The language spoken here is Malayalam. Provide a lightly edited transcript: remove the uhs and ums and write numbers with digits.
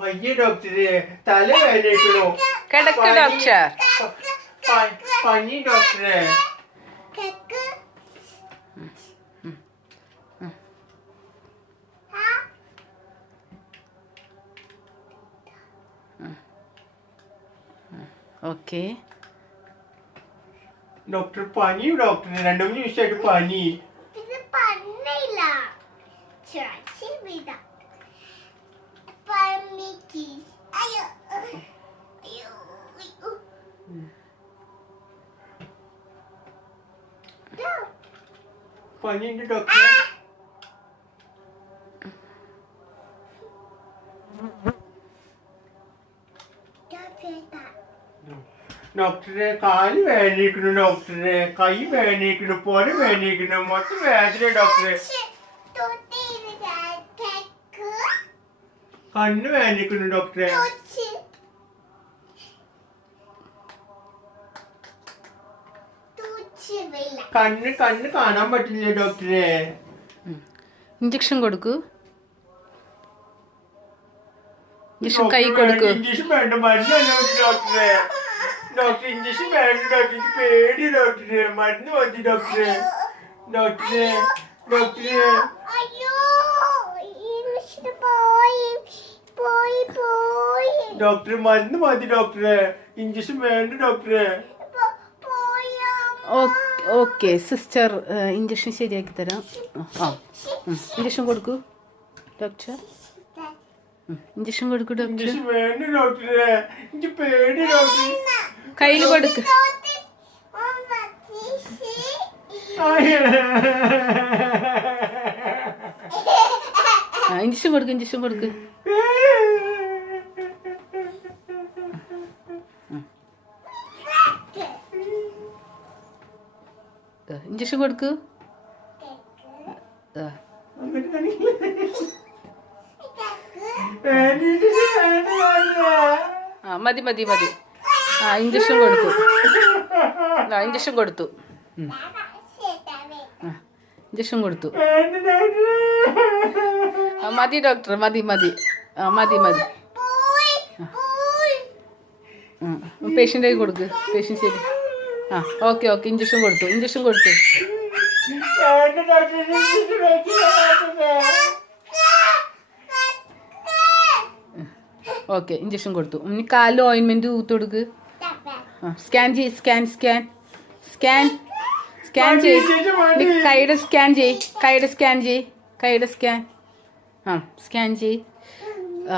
വയ്യ ഡോക്ടറെ, തല വേദനിക്കണു. കിടക്ക് ഡോക്ടർ. പനി ഡോക്ടറെ. ഓക്കെ ഡോക്ടർ പനി ഡോക്ടറെ, 2-3 ദിവസമായിട്ട് പനി. പനിയുണ്ട് ഡോക്ടറെ. ഡോക്ടറെ കാല് വേദനിക്കുന്നു ഡോക്ടറെ, കൈ വേദനിക്കുന്നു, പൊര വേദനിക്കുന്നു, മൊത്തം വേദന ഡോക്ടറെ. കണ്ണ് വേദനിക്കുന്നു ഡോക്ടറെ. കണ്ണ് കാണാൻ പറ്റില്ല ഡോക്ടറെ. ഇഞ്ചക്ഷൻ കൊടുക്കൂ. ഇഞ്ചക്ഷൻ കൈ കൊടുക്കൂ. ഇഞ്ചക്ഷൻ വേണ്ട, മരുന്ന് ഡോക്ടറെ. ഡോക്ടർ ഇഞ്ചക്ഷൻ വേണ്ട ഡോക്ടർ, എനിക്ക് പേടി ഡോക്ടറെ. മരുന്ന് മതി ഡോക്ടറെ. ഡോക്ടറെ ഡോക്ടറെ ഡോക്ടറെ മരുന്ന് മതി ഡോക്ടറെ, ഇഞ്ചക്ഷൻ വേണ്ട ഡോക്ടറെ. ഓക്കെ സിസ്റ്റർ, ഇഞ്ചക്ഷൻ ശരിയാക്കി തരാം. ആ ഇഞ്ചക്ഷൻ കൊടുക്കൂ ഡോക്ടർ. ഇഞ്ചക്ഷൻ കൊടുക്കൂ ഡോക്ടർ. ഇഞ്ചക്ഷൻ വേണ്ട ഡോക്ടറെ, എനിക്ക് പേടി ഡോക്ടറെ. കയ്യിൽ കൊടുക്ക്. ഇഞ്ചക്ഷൻ കൊടുക്ക്, ഇഞ്ചക്ഷൻ കൊടുക്ക്. ഇഞ്ചക്ഷൻ കൊടുക്കൂ. ആ മതി മതി മതി. ആ ഇഞ്ചക്ഷൻ കൊടുത്തു. ആ ഇഞ്ചക്ഷൻ കൊടുത്തു. ഇഞ്ചക്ഷൻ കൊടുത്തു. ആ മതി ഡോക്ടർ, മതി മതി. ആ മതി മതി. പേഷ്യൻ്റ് കൊടുക്ക്. പേഷ്യൻ്റ് ശരി. ആ ഓക്കെ ഓക്കെ ഇഞ്ചക്ഷൻ കൊടുത്തു. ഇഞ്ചക്ഷൻ കൊടുത്തു. ഓക്കെ ഇഞ്ചക്ഷൻ കൊടുത്തു. ഇനി കാലിൽ ഓയിൻമെൻറ്റ് ഊത്ത് കൊടുക്ക്. ആ സ്കാൻ ചെയ്യ്. സ്കാൻ ചെയ്യ്. കൈയുടെ സ്കാൻ ചെയ്യ്. കൈയുടെ സ്കാൻ. ആ സ്കാൻ ചെയ്യ്. ആ